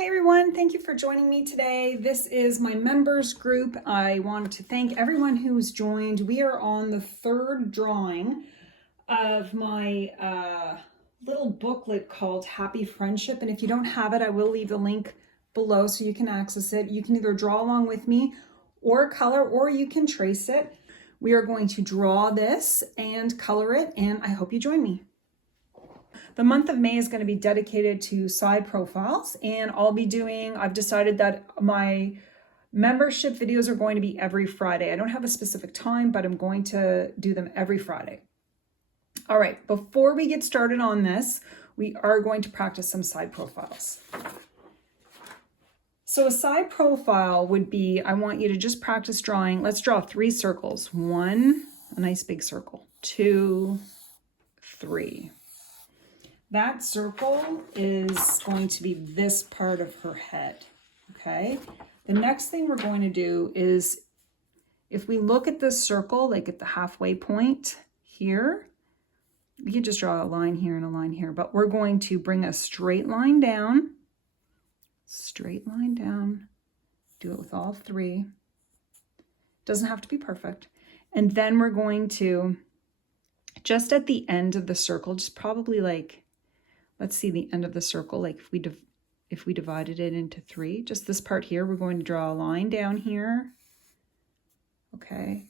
Hey everyone, thank you for joining me today. This is my members group. I want to thank everyone who's joined. We are on the third drawing of my little booklet called Happy Friendship. And if you don't have it, I will leave the link below so you can access it. You can either draw along with me or color, or you can trace it. We are going to draw this and color it, and I hope you join me. The month of May is going to be dedicated to side profiles, and I've decided that my membership videos are going to be every Friday. I don't have a specific time, but I'm going to do them every Friday. All right, before we get started on this, we are going to practice some side profiles. So a side profile would be, I want you to just practice drawing. Let's draw 3 circles. 1, a nice big circle. 2, 3. That circle is going to be this part of her head, okay? The next thing we're going to do is, if we look at this circle, like at the halfway point here, we could just draw a line here and a line here, but we're going to bring a straight line down, do it with all 3. Doesn't have to be perfect. And then we're going to, just at the end of the circle, just probably like, let's see the end of the circle, like if we divided it into 3, just this part here, we're going to draw a line down here. Okay,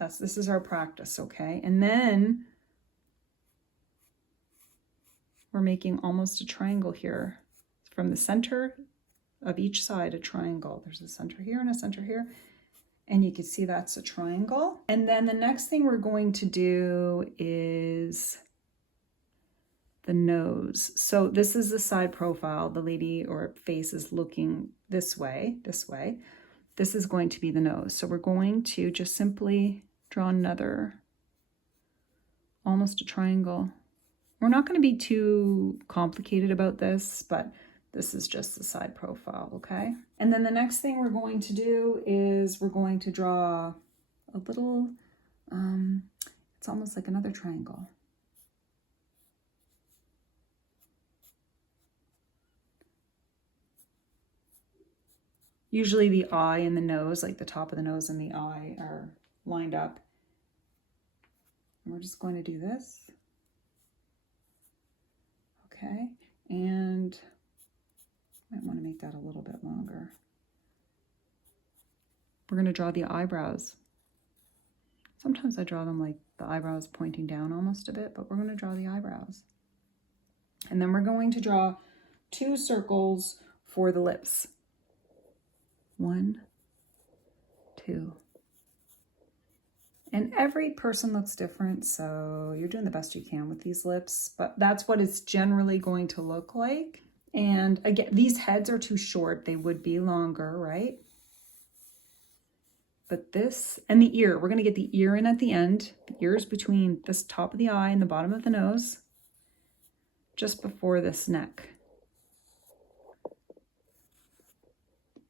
this is our practice, okay? And then we're making almost a triangle here. From the center of each side, a triangle. There's a center here and a center here. And you can see that's a triangle. And then the next thing we're going to do is the nose. So this is the side profile. The lady or face is looking this way, this way. This is going to be the nose. So we're going to just simply draw another, almost a triangle. We're not going to be too complicated about this, but this is just the side profile, okay? And then the next thing we're going to do is we're going to draw a little, it's almost like another triangle. Usually the eye and the nose, like the top of the nose and the eye, are lined up. And we're just going to do this. Okay, and might want to make that a little bit longer. We're going to draw the eyebrows. Sometimes I draw them like the eyebrows pointing down almost a bit, but we're going to draw the eyebrows. And then we're going to draw 2 circles for the lips. 1, 2. And every person looks different, so you're doing the best you can with these lips, but that's what it's generally going to look like. And again, these heads are too short. They would be longer, right? But this, and the ear, we're going to get the ear in at the end. The ear is between this top of the eye and the bottom of the nose, just before this neck.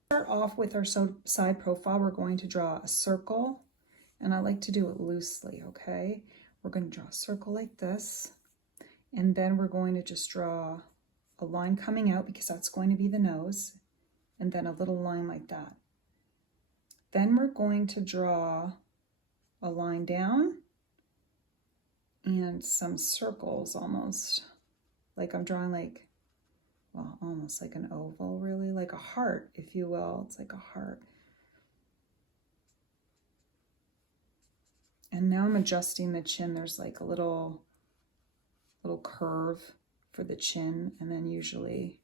Start off with our side profile. We're going to draw a circle, and I like to do it loosely, okay? We're going to draw a circle like this, and then we're going to just draw a line coming out because that's going to be the nose, and then a little line like that. Then we're going to draw a line down and some circles, almost like I'm drawing like, well, almost like an oval, really, like a heart, if you will. It's like a heart. And now I'm adjusting the chin. There's like a little curve for the chin, and then usually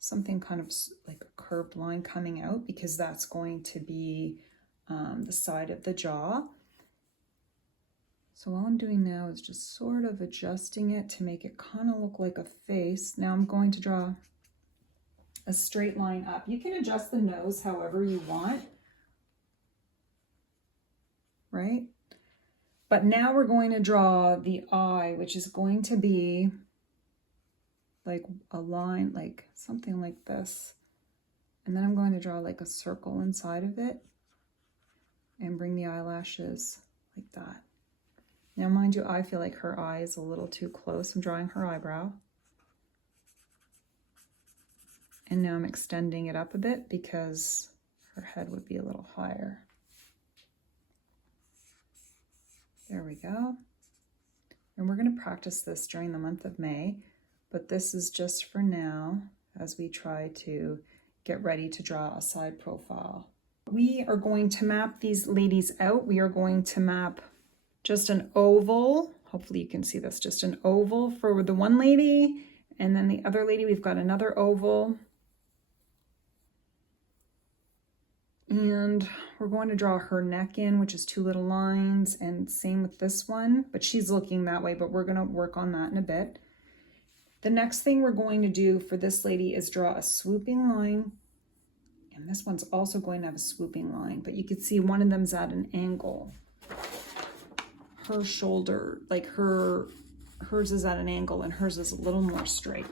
something kind of like a curved line coming out, because that's going to be the side of the jaw. So all I'm doing now is just sort of adjusting it to make it kind of look like a face. Now I'm going to draw a straight line up. You can adjust the nose however you want, right? But now we're going to draw the eye, which is going to be like a line, like something like this. And then I'm going to draw like a circle inside of it and bring the eyelashes like that. Now, mind you, I feel like her eye is a little too close. I'm drawing her eyebrow. And now I'm extending it up a bit because her head would be a little higher. There we go. And we're going to practice this during the month of May, but this is just for now as we try to get ready to draw a side profile. We are going to map these ladies out. We are going to map just an oval. Hopefully you can see this, just an oval for the one lady, and then the other lady, we've got another oval. And we're going to draw her neck in, which is 2 little lines, and same with this one, but she's looking that way, but we're going to work on that in a bit. The next thing we're going to do for this lady is draw a swooping line, and this one's also going to have a swooping line, but you can see one of them's at an angle. Her shoulder, like hers is at an angle and hers is a little more straight.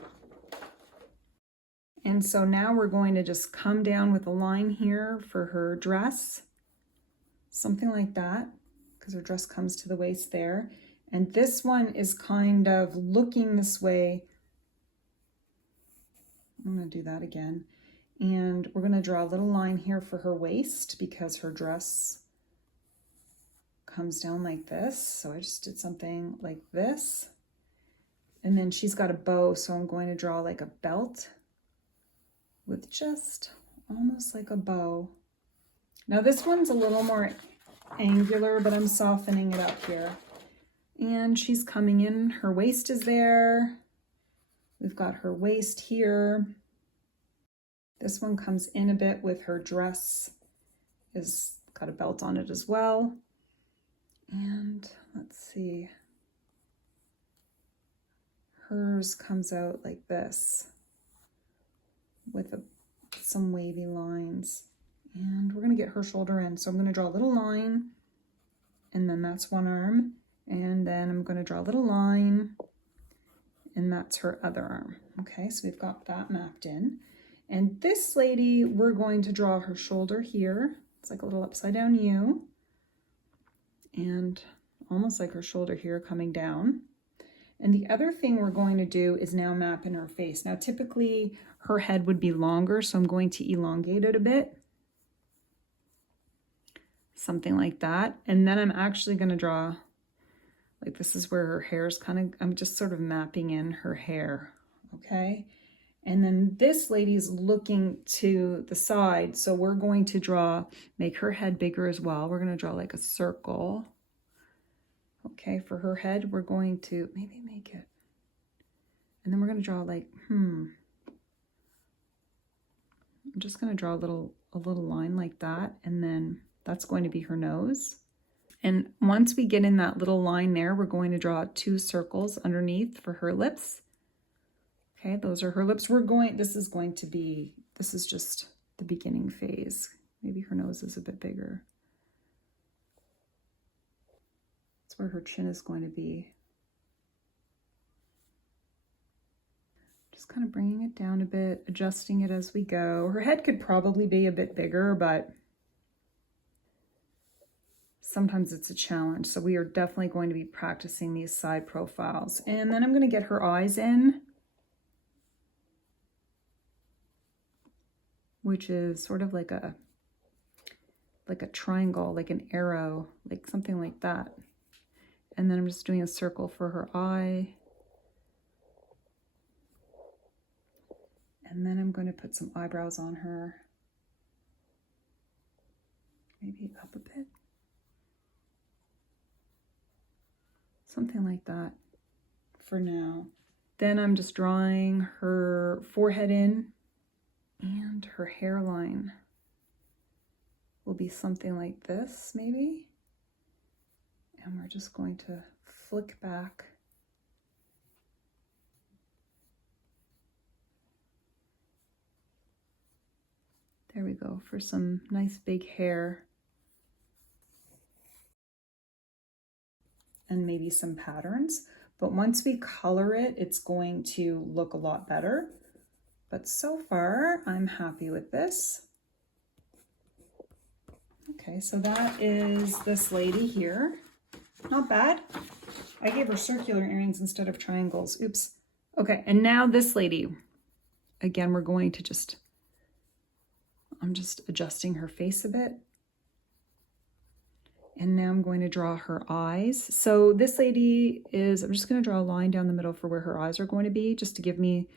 And so now we're going to just come down with a line here for her dress, something like that, because her dress comes to the waist there. And this one is kind of looking this way. I'm going to do that again. And we're going to draw a little line here for her waist because her dress comes down like this. So I just did something like this. And then she's got a bow, so I'm going to draw like a belt with just almost like a bow. Now this one's a little more angular, but I'm softening it up here. And she's coming in, her waist is there. We've got her waist here. This one comes in a bit with her dress, is got a belt on it as well. And let's see, hers comes out like this with some wavy lines, and we're going to get her shoulder in. So I'm going to draw a little line, and then that's one arm, and then I'm going to draw a little line, and that's her other arm. Okay, so we've got that mapped in. And this lady, we're going to draw her shoulder here. It's like a little upside down U, and almost like her shoulder here coming down. And the other thing we're going to do is now map in her face. Now, typically her head would be longer, so I'm going to elongate it a bit. Something like that. And then I'm actually going to draw, like this is where her hair is kind of, I'm just sort of mapping in her hair, okay? And then this lady's looking to the side, so we're going to make her head bigger as well. We're going to draw like a circle. Okay, for her head, we're going to maybe make it, and then we're going to draw like, I'm just going to draw a little line like that, and then that's going to be her nose. And once we get in that little line there, we're going to draw 2 circles underneath for her lips. Okay, those are her lips. This is just the beginning phase. Maybe her nose is a bit bigger. Where her chin is going to be. Just kind of bringing it down a bit, adjusting it as we go. Her head could probably be a bit bigger, but sometimes it's a challenge. So we are definitely going to be practicing these side profiles. And then I'm going to get her eyes in, which is sort of like a triangle, like an arrow, like something like that. And then I'm just doing a circle for her eye. And then I'm going to put some eyebrows on her. Maybe up a bit. Something like that for now. Then I'm just drawing her forehead in, and her hairline will be something like this, maybe. And we're just going to flick back. There we go, for some nice big hair. And maybe some patterns. But once we color it, it's going to look a lot better. But so far, I'm happy with this. Okay, so that is this lady here. Not bad. I gave her circular earrings instead of triangles. Oops. Okay, and now this lady. again, we're going to just, I'm just adjusting her face a bit. And now I'm going to draw her eyes. So this lady is, I'm just going to draw a line down the middle for where her eyes are going to be, just to give me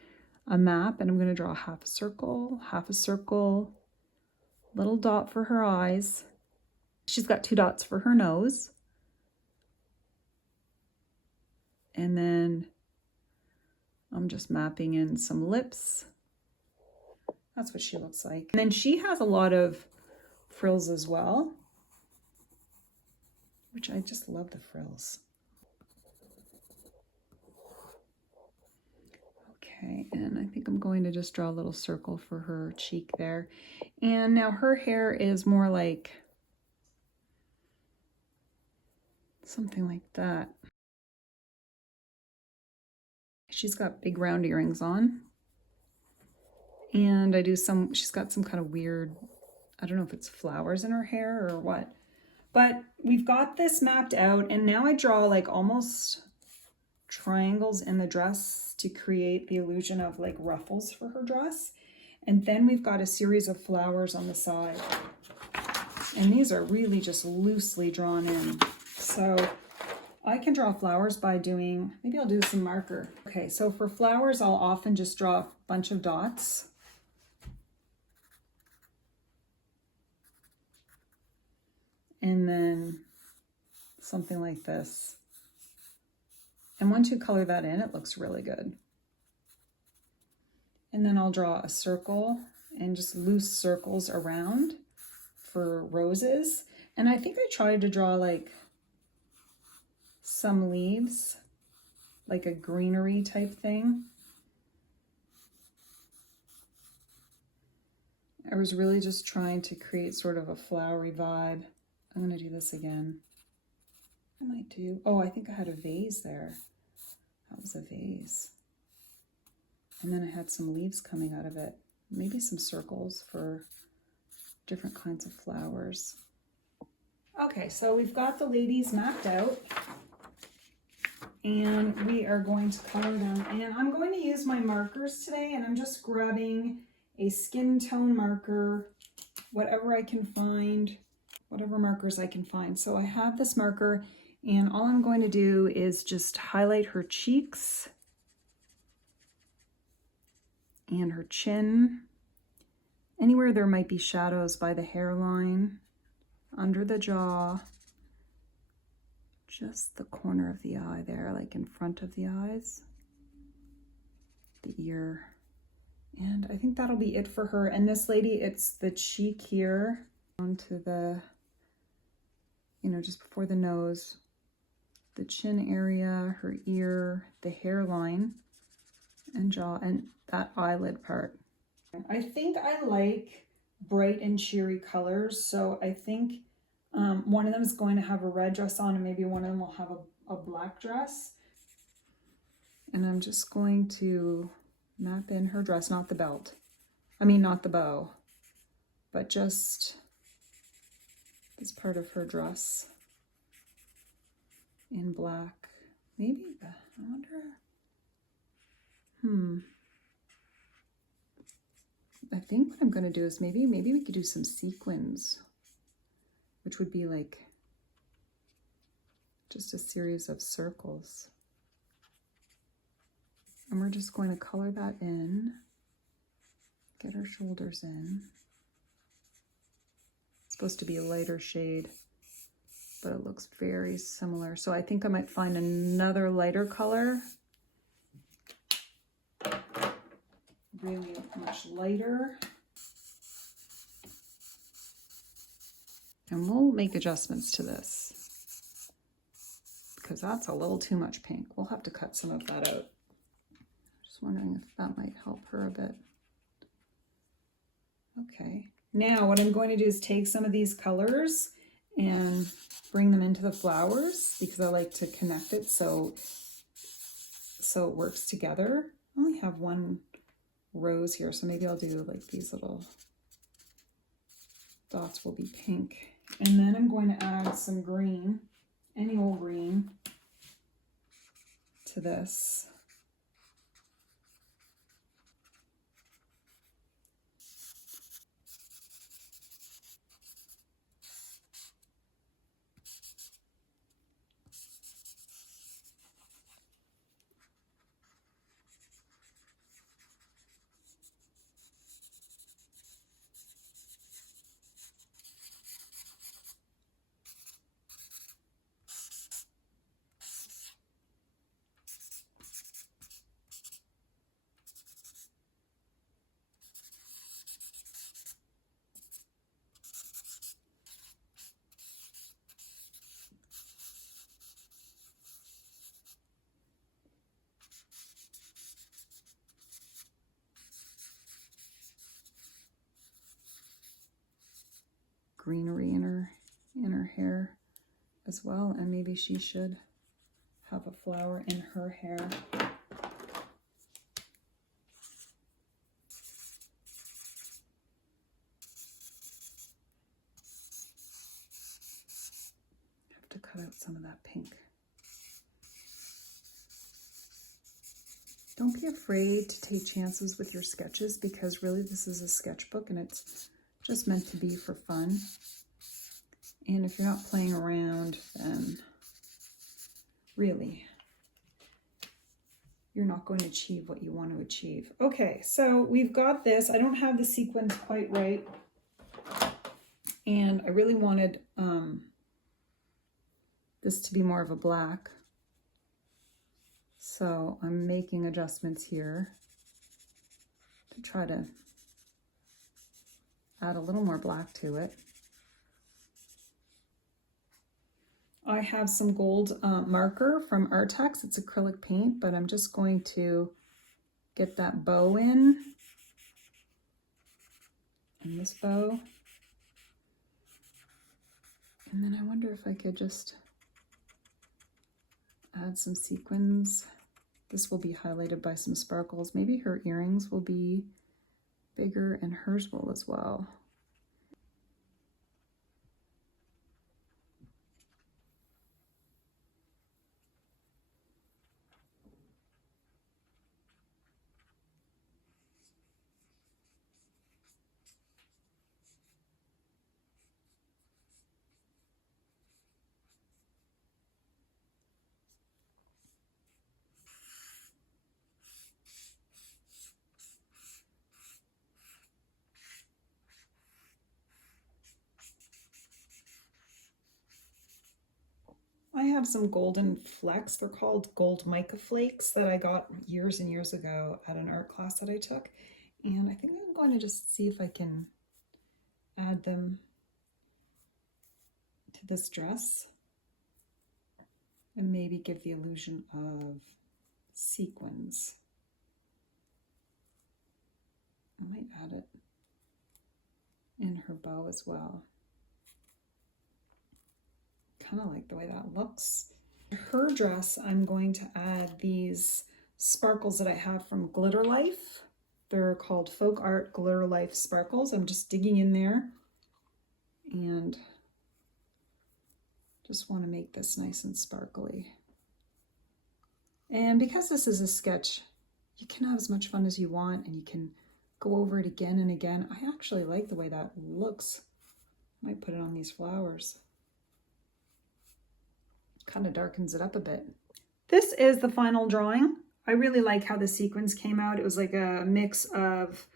a map. And I'm going to draw half a circle, little dot for her eyes. She's got 2 dots for her nose. And then I'm just mapping in some lips. That's what she looks like. And then she has a lot of frills as well, which I just love the frills. Okay, and I think I'm going to just draw a little circle for her cheek there. And now her hair is more like something like that. She's got big round earrings on. And she's got some kind of weird, I don't know if it's flowers in her hair or what. But we've got this mapped out, and now I draw like almost triangles in the dress to create the illusion of like ruffles for her dress. And then we've got a series of flowers on the side. And these are really just loosely drawn in. So I can draw flowers by doing, maybe I'll do some marker. Okay, so for flowers, I'll often just draw a bunch of dots. And then something like this. And once you color that in, it looks really good. And then I'll draw a circle and just loose circles around for roses. And I think I tried to draw like some leaves, like a greenery type thing. I was really just trying to create sort of a flowery vibe. I'm going to do this again. I might do, oh, I think I had a vase there. That was a vase. And then I had some leaves coming out of it. Maybe some circles for different kinds of flowers. Okay, so we've got the ladies mapped out. And we are going to color them. And I'm going to use my markers today, and I'm just grabbing a skin tone marker, whatever I can find. Whatever markers I can find. So I have this marker, and all I'm going to do is just highlight her cheeks and her chin, anywhere there might be shadows by the hairline, under the jaw, just the corner of the eye there, like in front of the eyes, the ear. And I think that'll be it for her. And this lady, it's the cheek here onto the, just before the nose, the chin area, her ear, the hairline, and jaw, and that eyelid part. I think I like bright and cheery colors, so I think one of them is going to have a red dress on, and maybe one of them will have a black dress. And I'm just going to map in her dress, not the belt. I mean, not the bow, but just this part of her dress in black. Maybe, I wonder, I think what I'm going to do is maybe we could do some sequins, which would be like just a series of circles. And we're just going to color that in, get her shoulders in. It's supposed to be a lighter shade, but it looks very similar. So I think I might find another lighter color, really much lighter. And we'll make adjustments to this because that's a little too much pink. We'll have to cut some of that out. Just wondering if that might help her a bit. Okay, now what I'm going to do is take some of these colors and bring them into the flowers because I like to connect it so it works together. I only have one rose here, so maybe I'll do like these little dots will be pink. And then I'm going to add some green, any old green, to this. greenery in her hair as well, and maybe she should have a flower in her hair. Have to cut out some of that pink. Don't be afraid to take chances with your sketches, because really this is a sketchbook and it's just meant to be for fun. And if you're not playing around, then really you're not going to achieve what you want to achieve. Okay, so we've got this. I don't have the sequins quite right, and I really wanted this to be more of a black. So I'm making adjustments here to try to add a little more black to it. I have some gold marker from Artex. It's acrylic paint, but I'm just going to get that bow in, and this bow. And then I wonder if I could just add some sequins. This will be highlighted by some sparkles. Maybe her earrings will be bigger and hers will as well. I have some golden flecks. They're called gold mica flakes that I got years and years ago at an art class that I took. And I think I'm going to just see if I can add them to this dress and maybe give the illusion of sequins. I might add it in her bow as well. Kind of like the way that looks. Her dress, I'm going to add these sparkles that I have from Glitter Life. They're called Folk Art Glitter Life Sparkles. I'm just digging in there and just want to make this nice and sparkly. And because this is a sketch, you can have as much fun as you want, and you can go over it again and again. I actually like the way that looks. I might put it on these flowers. Kind of darkens it up a bit. This is the final drawing. I really like how the sequins came out. It was like a mix of,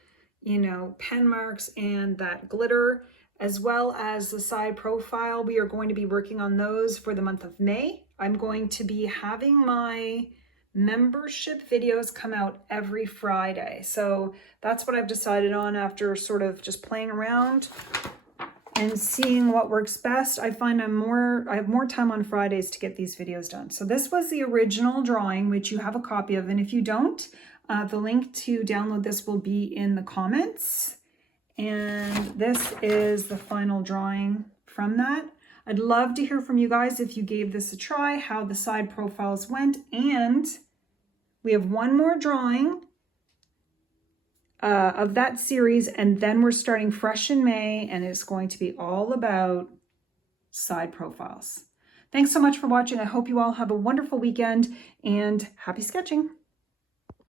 you know, pen marks and that glitter, as well as the side profile. We are going to be working on those for the month of May. I'm going to be having my membership videos come out every Friday. So that's what I've decided on after sort of just playing around and seeing what works best. I find I have more time on Fridays to get these videos done. So this was the original drawing, which you have a copy of. And if you don't, the link to download this will be in the comments. And this is the final drawing from that. I'd love to hear from you guys if you gave this a try, how the side profiles went. And we have one more drawing of that series, and then we're starting fresh in May, and it's going to be all about side profiles. Thanks so much for watching. I hope you all have a wonderful weekend, and happy sketching.